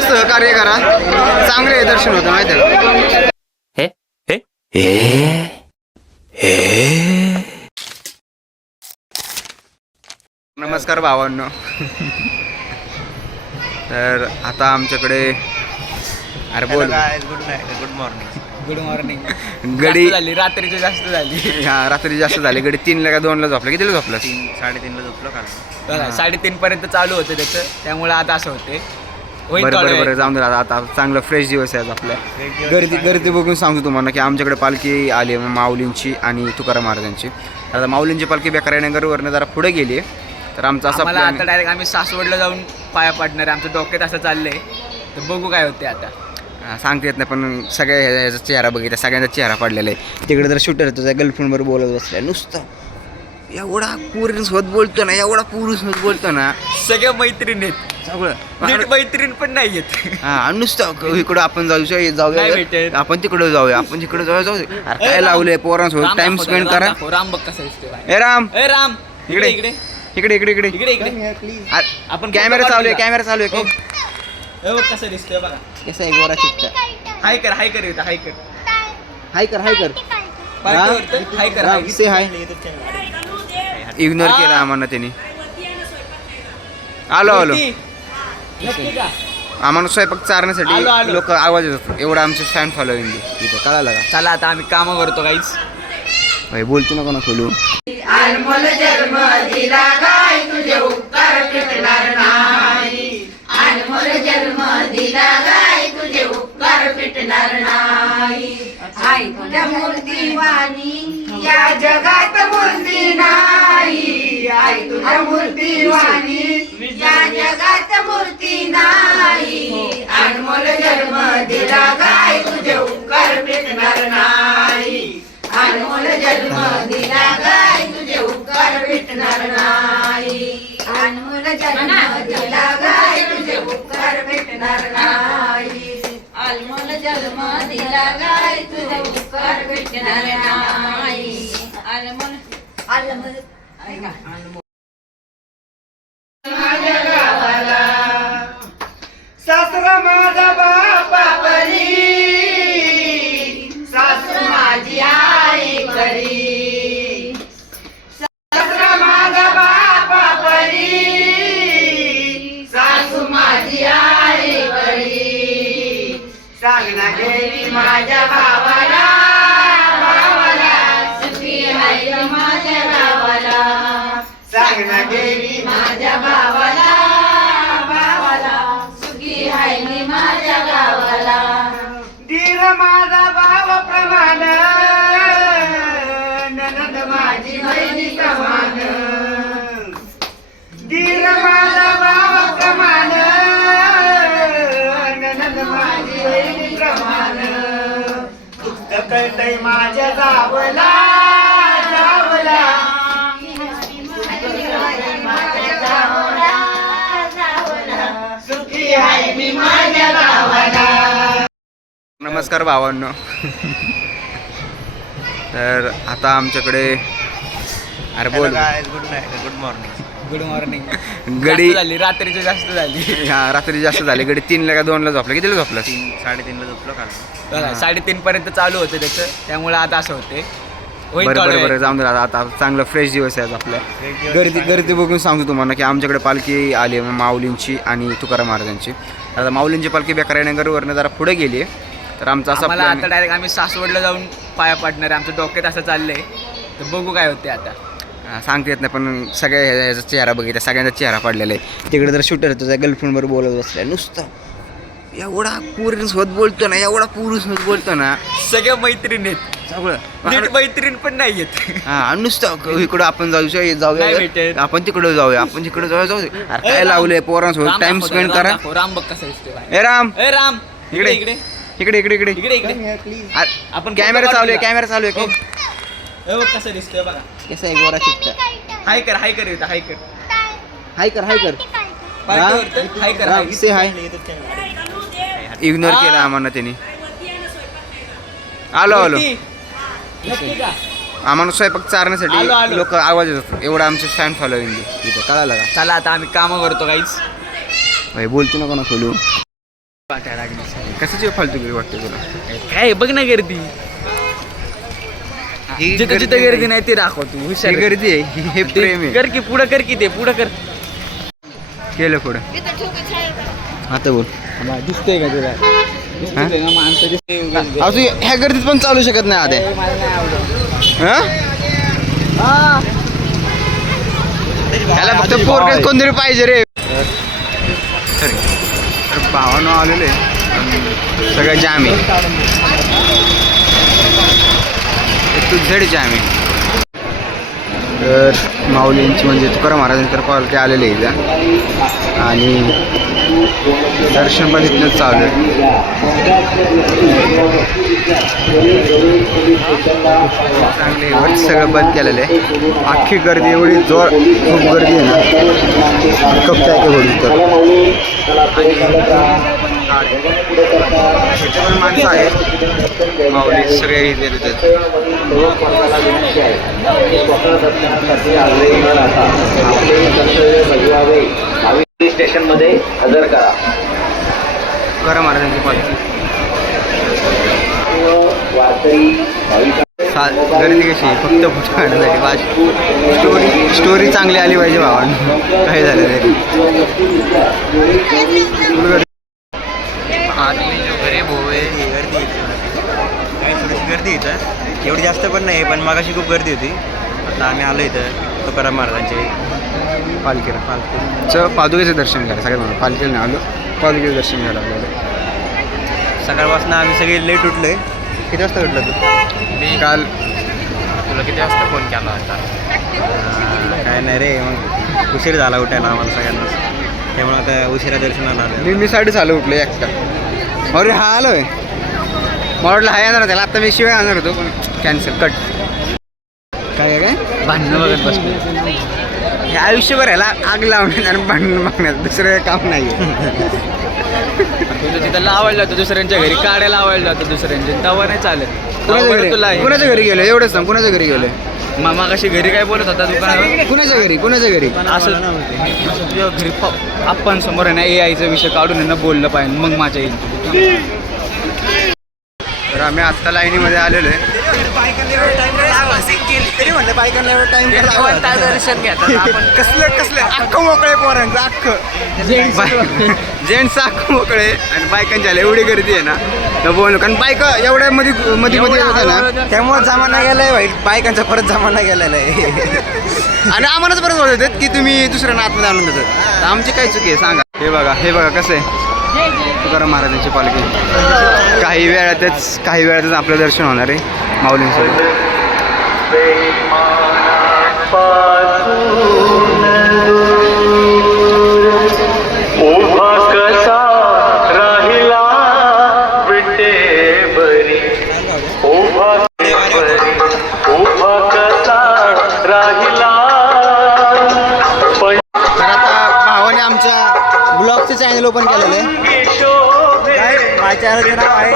सर्वांना सहकार्य करा, चांगले दर्शन होतं माहिती आहे का? नमस्कार भावांनो. तर आता आमच्याकडे अरे बोल गुड मॉर्निंग. गडी झाली रात्रीची जास्त झाली. हा रात्री जास्त झाली. गडी 3ला का 2ला झोपला. कितीला झोपला? 3-3:30 झोपलो काल. 3:30 पर्यंत चालू होतं त्याचं, त्यामुळे आता असं होते. बरं जाऊन दे. आता चांगलं फ्रेश दिवस आहे आपल्या. गर्दी बघून सांगतो तुम्हाला की आमच्याकडे पालखी आली माऊलींची आणि तुकाराम महाराजांची. आता माऊलींची पालखी बेकरायनगरवरनं जरा पुढे गेली. तर आमचा असा मला आता डायरेक्ट आम्ही सासवडला जाऊन पाया पाडणार आहे. आमच्या डोक्यात असं चाललंय, तर बघू काय होते आता. सांगता येत नाही, पण सगळ्या ह्याचा चेहरा बघितला, सगळ्यांचा चेहरा पडलेला आहे. तिकडे जर शूटर तुझ्या गर्लफ्रेंडवर बोलत बसलाय नुसतं. एवढा पुरुषसोबत बोलतो ना, एवढा पुरुषसोबत बोलतो ना. सगळ्या मैत्रीण आहेत, सगळं मैत्रीण पण नाही आहेत. हा नुसतं इकडं आपण जाऊया, आपण तिकडं जाऊया, आपण तिकडे जाऊ. काय लावलंय पोरांसोबत टाइम स्पेंड करा. राम बघ कसा दिसतोय. ए राम इकडे इकडे इकडे इकडे इकडे इकडे आपण कॅमेरा चालू आहे. कसं दिसतोय बघा. कसं आहे गोरा चिट्टा. हाय कर येतं. हाय कर हाय. इग्नोर केला आम्हाला त्यांनी. आलो आम्हाला स्वयंपाक चारण्यासाठी लोक आवाज येतात. एवढा आमचे फॅन फॉलोइंग तिथं कळालं का? चला आता आम्ही काम करतो काहीच. भाई बोलतो ना कोणा खोलू. अनमोल जन्म दिला गाय तुझे उपकार फिटणार नाही. अनमोल जन्म दिला गाय तुझे उपकार फिटणार नाही. आई तुझ्या मूर्ती वाणी या जगात मूर्ती नाही. आई तुझ्या मूर्ती वाणी या जगात मूर्ती नाही. अनमोल जन्म दिला गाय तुझे उपकार फिटणार नाही. अनमोल जन्म दिला गाय तुझे उपकार भेटणार नाही. अनमोल जन्म दिला गाय तुझे उपकार भेटणार नाही. अनमोल जन्म दिला गाय तुझे उपकार भेटणार नाही. अनमोल माझ्या गावाला सासरा माझा बापा परी. सासू माझी आई करी. सासरा माझा बापा परी. सासू माझी आई करी. सांगना देवी माझ्या भावाला सुखी आहे माझ्या गावाला. सांगना देवी माझ्या भावाला सुखी आहे माझ्या गावाला. दीर माझा भाव प्रमाण ननद माझी बहिणी प्रमाण. दीर माझा भाव प्रमाण ननद माझी बहिणी प्रमाण. दुःख कळतंय माझ्या जावला सुखी आहे मी माझ्या गावाला. नमस्कार भावांनो. तर आता आमच्याकडे अरे बोल गुड मॉर्निंग. गडी झाली रात्रीची जास्त झाली. हा रात्री जास्त झाली. गडी 3ला का 2ला झोपला. कितीला झोपला? 3-3:30 झोपलो काल. 3:30 पर्यंत चालू होतं त्याचं, त्यामुळे आता असं होते. बरं जाऊन दे. आता चांगलं फ्रेश दिवस आहे आपल्या. गर्दी बघून सांगतो तुम्हाला की आमच्याकडे पालखी आली माऊलींची आणि तुकाराम महाराजांची. आता माऊलींची पालखी बेकरायनगरवरनं जरा पुढे गेली. तर आमचा असा मला आता डायरेक्ट आम्ही सासवडला जाऊन पाया पाडणार आहे. आमच्या डोक्यात असं चाललंय, तर बघू काय होते आता. सांगता येत नाही, पण सगळ्या ह्याचा चेहरा बघितला, सगळ्यांचा चेहरा पडलेला आहे. तिकडे जर शूटर तुझ्या गर्लफ्रेंडवर बोलत बसलाय नुसतं. एवढा पुरुषसोबत बोलतो ना, एवढा पुरुषसोबत बोलतो ना. सगळ्या मैत्रीण आहेत, सगळं मैत्रीण पण नाही आहेत. हा नुसतं इकडं आपण जाऊया, आपण तिकडं जाऊया, आपण तिकडे जाऊ. काय लावलंय पोरांसोबत टाइम स्पेंड करा. राम बघ कसा दिसतोय. ए राम इकडे इकडे इकडे इकडे आपण कॅमेरा चालू आहे. कसं दिसतोय बघा. कसं आहे गोरा चिट्टा. हाय कर येतं. हाय कर हाय. इग्नोर केला आम्हाला त्यांनी. आलो आम्हाला स्वयंपाक चारण्यासाठी लोक आवाज येतात. एवढा आमचे फॅन फॉलोइंग तिथं कळालं का? चला आता आम्ही काम करतो काहीच. भाई बोलतो ना कोणा खोलू. वाटायला लागली कशाची फालतूगिरी वाटते तुला? काय बघ ना गर्दी ही जिथं गर्दी जिथं गर्दी नाही. नाही ते दाखव तू ही हुशार गर्दी आहे, हे प्रेम आहे. कर की पुढं कर की ते पुढं कर केलं पुढं आता बोल. दिसतंय का तुला दिसतंय ना माणसं दिसतंय अजून ह्या गर्दीत पण चालू शकत नाही आधी. मला नाही आवडत हा ह्याला फक्त पोरगेच कोणतरी पाहिजे रे. सॉरी तर भावानं आलेलं आहे. सगळं जाम आहे. तू झेड जाम आहे. तर माऊलींची म्हणजे तुकाराम महाराजांची तर पालखी आलेली आहे इथं आणि दर्शन पण इथनंच चालू आहे. चांगले वरती सगळं बंद केलेलं आहे. अख्खी गर्दी एवढी जोर खूप गर्दी आहे ना कपता आहे एवढी तर. इथे पण माणसं आहेत. माऊली सगळे इथे देतात. स्टेशन मध्ये हजर करा. तुकाराम महाराजांची पालखी गर्दी कशी आहे फक्त फोटो काढण्यासाठी. बा स्टोरी चांगली आली पाहिजे भावांनो. काही झालं तरी काही थोडीशी गर्दी इथं एवढी जास्त पण नाही पण मगाशी खूप गर्दी होती. आता आम्ही आलो इथं तुकाराम महाराजांचे पालखीचं पादुकेचं दर्शन घ्यायला सगळ्यात म्हणून पालखीला नाही आलो. पादुकेचं दर्शन घ्यायला आपल्याला. सकाळपासून आम्ही सगळे लेट उठलोय. किती वाजता उठलं तू? मी काल तुला किती वाजता फोन केला होता? काय नाही रे मग उशीर झाला उठायला आम्हाला सगळ्यांनाच. त्यामुळे आता उशिरा दर्शनाला आलं. मी 6:30 उठलो एकटा. अरे हा आलो आहे. मला वाटलं हा येणार त्याला. आता मी शिवाय आणणार होतो पण कॅन्सल कट. काय काय भांडणं बघत बसलो हे आयुष्यभर ह्याला आग लावण्यात आणि भांडण मागण्यात दुसरं काम नाही आहे. तुझं तिथं लावायला होतं दुसऱ्यांच्या घरी काढायला लावायला होतं दुसऱ्यांच्या तवा नाही चालत. कुणाच्या घरी तुला हे. कुणाच्या घरी गेलो एवढंच सांग. कुणाच्या घरी गेलो मामा कशी घरी काय बोलत होता दुकानावर कुणाच्या घरी कुणाच्या घरी असं तुझ्या घरी आपण समोर आहे ना AIचा विषय काढून आहे ना बोललं पाहिजे मग माझ्या येईल. तर आम्ही आत्ता लाईनीमध्ये आलेलो आहे. तरी म्हणलं बायकांना एवढं टाइम दर्शन घेतात आपण. कसलं अख्खं मोकळे पोरांचं अख्खं जेंट्स अख्खं मोकळे आणि बायकांच्या एवढी गर्दी आहे ना तर बोललो. कारण बायका एवढ्या मध्ये मध्ये मध्ये होता ना त्यामुळे जमाना गेलाय वाईट. बायकांचा परत जमाना गेलेला आहे आणि आम्हालाच परत बोलत होते की तुम्ही दुसऱ्यांना आतमध्ये आणून देतात. आमची काय चुकी आहे सांगा. हे बघा कसं आहे तुकाराम महाराजांची पालखी. काही वेळातच आपलं दर्शन होणार आहे माऊलींसोबत. उभा कसा राहिला विटेवरी. उभा कसा राहिला. तर आता भावाने आमच्या ब्लॉगचं चॅनल ओपन केलेलं आहे. माझ्या चॅनलचं नाव आहे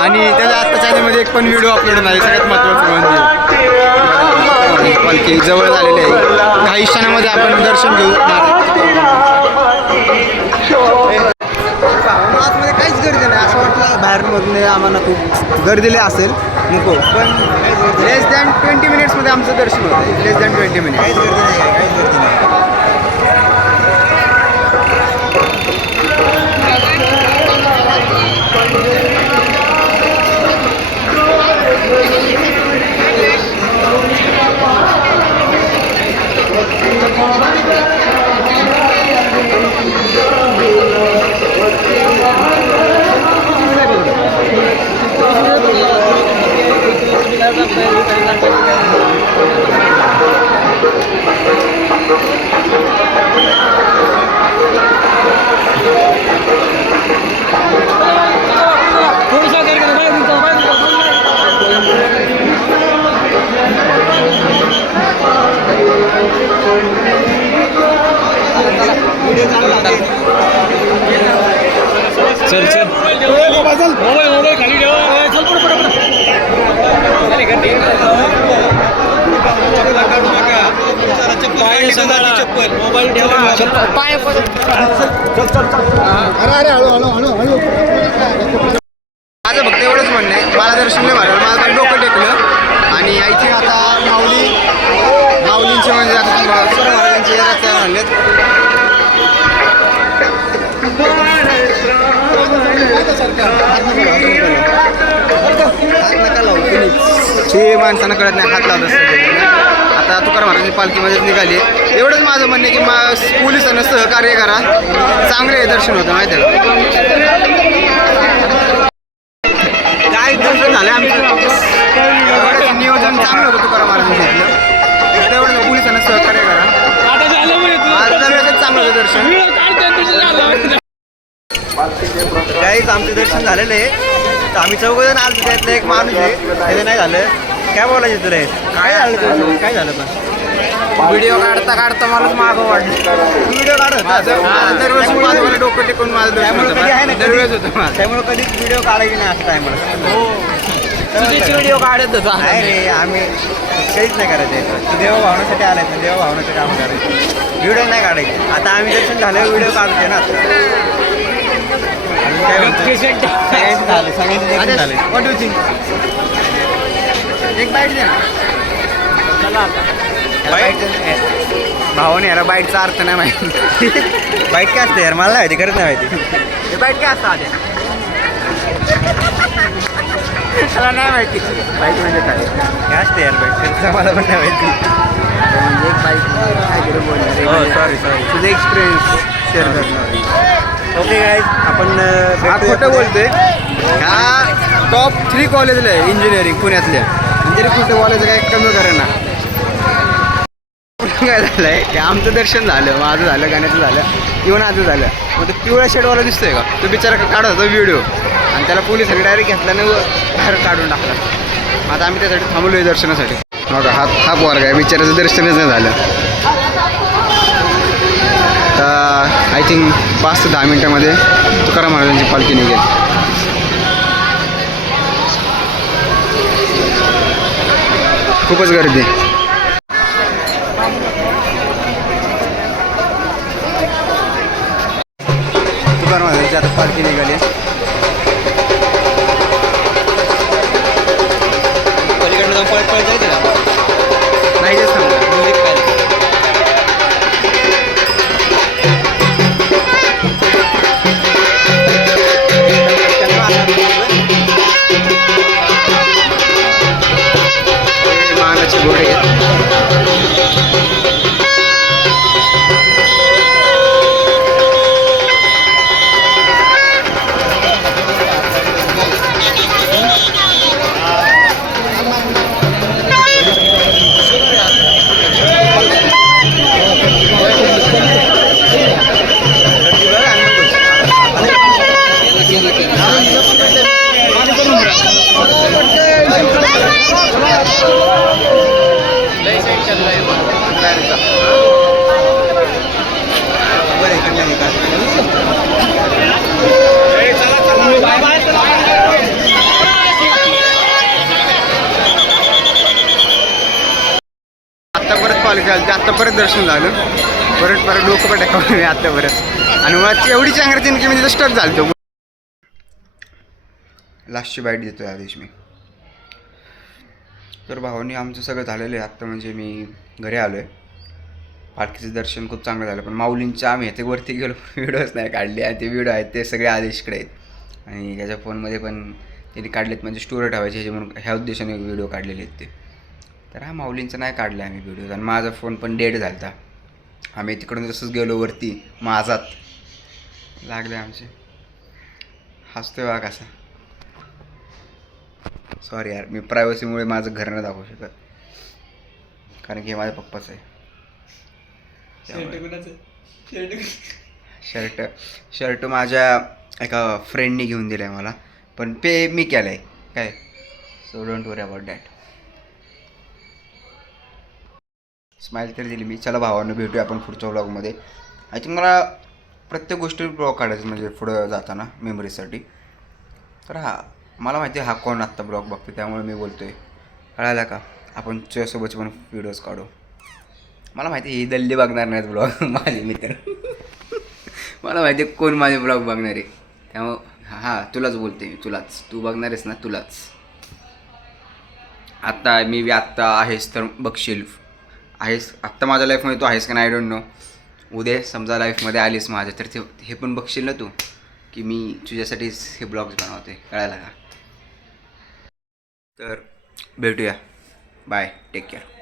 आणि त्याच्या आत्ता चॅनलमध्ये एक पण व्हिडिओ अपलोड नाही. सगळ्यात महत्त्वाचं म्हणजे पालखी जवळ झालेली आहे. काही क्षणामध्ये आपण दर्शन घेऊ. आतमध्ये काहीच गर्दी नाही. असं वाटलं बाहेरमधून आम्हाला खूप गर्दीले असेल नको पण लेस दॅन 20 मिनिट्समध्ये आमचं दर्शन होतं. लेस दॅन 20 मिनिट्स. काहीच गर्दी नाही आहे. काहीच गर्दी नाही. चल चल मोबाईल खाली ठेवा. चल पुढे माझं फक्त एवढंच म्हणणं आहे, मला दर्शन नाही झालं, माझं काही डोकं टेकलं आणि आय थिंक आता माऊलींचे म्हणजे आता सर्व महाराजांचे या रस्त्यावर आणलेत. हे माणसांना कळत नाही, हात लावत असतात. आता तुकाराम महाराजांची पालखीमध्येच निघाली. एवढंच माझं म्हणणं आहे की पोलिसांना सहकार्य करा, चांगले दर्शन होतं माहिती आहे काय दर्शन झालं आमचं नियोजन चांगलं होतं तुकाराम महाराजांचं. तेवढं पोलिसांना सहकार्य करा. चांगलं होतं दर्शन. काहीच आमचं दर्शन झालेलं आहे. तर आम्ही चौघजण आलो, त्यातलं एक माणूस आहे त्याचं नाही झालं. काय बोलायचं तुला? काय झालं तुझं? काय झालं पण व्हिडिओ काढता मलाच मागं वाटलं. व्हिडिओ काढत दरवेळेस माझं मला डोकं टेकून माझं दरवेळेस होतं माझं. त्यामुळे कधीच व्हिडिओ काढायची नाही असं टायमाला. व्हिडिओ काढत होता. नाही रे, आम्ही काहीच नाही करायचं. देवभावनासाठी आलाय ना, देवभावनाचं काम करायचं, व्हिडिओ नाही काढायचे. आता आम्ही दर्शन झालं, व्हिडिओ काढतोय ना. काय म्हणतो? सगळ्यांचं झालं, सगळ्यांचं दर्शन झालं. What do think? एक बाईट दे ना. भावाने यार बाईटचा अर्थ नाही माहिती. बाईट काय असतं यार? मला नाही माहिती, खरंच नाही माहिती. हे बाईट काय असतं आधी? मला नाही माहिती बाईट म्हणजे काय असतं यार बाईट? खरंच मला पण नाही माहिती. म्हणजे एक बाईट काय केलं बोलणार. सॉरी तुझं एक्सपिरियन्स शेअर करणार. ओके गाईज, आपण हा खोटं बोलतोय. ह्या टॉप 3 कॉलेजला आहे इंजिनिअरिंग पुण्यातल्या. इंजिनिअरिंग कुठं कॉलेज काय कमी करा ना. काय झालं आहे की आमचं दर्शन झालं, माझं झालं, गाण्याचं झालं, इव्हन आजं झालं. मग तो पिवळ्या शेडवाला दिसतोय का, तो बिचारा काढत होता व्हिडिओ आणि त्याला पोलिसांनी डायरेक्ट घेतला आणि बाहेर काढून टाकला. मग आता आम्ही त्यासाठी थांबलो आहे दर्शनासाठी. बघा हा वर्ग आहे, बिचाराचं दर्शनच नाही झालं. तर आय थिंक 5 ते 10 मिनटामध्ये तुकाराम महाराजांची पालखी निघेल. खूपच गर्दी. तुकाराम महाराजांची आता पालखी निघाली. पलीकडनं जाऊन पळत पळत जायचं ना. नाही तेच थांबलं. म्युझिक पाहिजे. मानाचे घोडे आत्तापर्यंत पालखी आली, आत्तापर्यंत दर्शन झालं. परत डोकं पण टाकावं मी आत्तापर्यंत. आणि मला एवढी चांगली की म्हणजे स्टक झालं. लास्टची बाईट देतो आदेश मी. तर भावानी आमचं सगळं झालेलं आहे आत्ता. म्हणजे मी घरी आलो आहे. पालखीचं दर्शन खूप चांगलं झालं. पण माऊलींचं आम्ही ते वरती गेलो, व्हिडिओज नाही काढले. आणि ते व्हिडिओ आहेत ते सगळे आदेशकडे आहेत. आणि त्याच्या फोनमध्ये पण त्यांनी काढलेत, म्हणजे स्टोरी ठेवायचे ह्याचे म्हणून ह्या उद्देशाने व्हिडिओ काढलेले आहेत ते. तर हा माऊलींचं नाही काढलं आम्ही व्हिडिओ. आणि माझा फोन पण डेड झाला होता. आम्ही तिकडून जसंच गेलो वरती माझात लागले आमचे. हसतोय बा कसा. सॉरी यार, मी प्रायव्हसीमुळे माझं घर नाही दाखवू शकत, कारण की हे माझ्या पप्पाचं आहे. शर्ट माझ्या एका फ्रेंडनी घेऊन दिला आहे मला, पण पे मी केलं आहे काय. So don't worry about that. Smile तरी दिली मी. चला भावांना भेटूया आपण पुढच्या व्लॉगमध्ये. आय थिंक मला प्रत्येक गोष्टी ब्लॉग काढायचं म्हणजे पुढं जाताना मेमरीसाठी. तर मला माहिती आहे हा कोण आत्ता ब्लॉग बघतो, त्यामुळे मी बोलतो आहे. कळायला का. आपण तुझ्यासोबतचे पण व्हिडिओज काढू. मला माहिती आहे ही दल्ली बघणार नाहीत ब्लॉग माझे मित्र. मला माहिती आहे कोण माझे ब्लॉग बघणार आहे. त्यामुळं हां तुलाच बोलते मी, तुलाच. तू बघणार आहेस ना, तुलाच. आत्ता आत्ता आहेस तर बघशील, आहेस आत्ता माझ्या लाईफमध्ये तू आहेस का नाही आय डोंट नो. उद्या समजा लाईफमध्ये आलीस माझ्या तर ते हे पण बघशील ना तू, की मी तुझ्यासाठीच हे ब्लॉग्स बनवते. कळायला का? तर भेटूया. Bye, take care.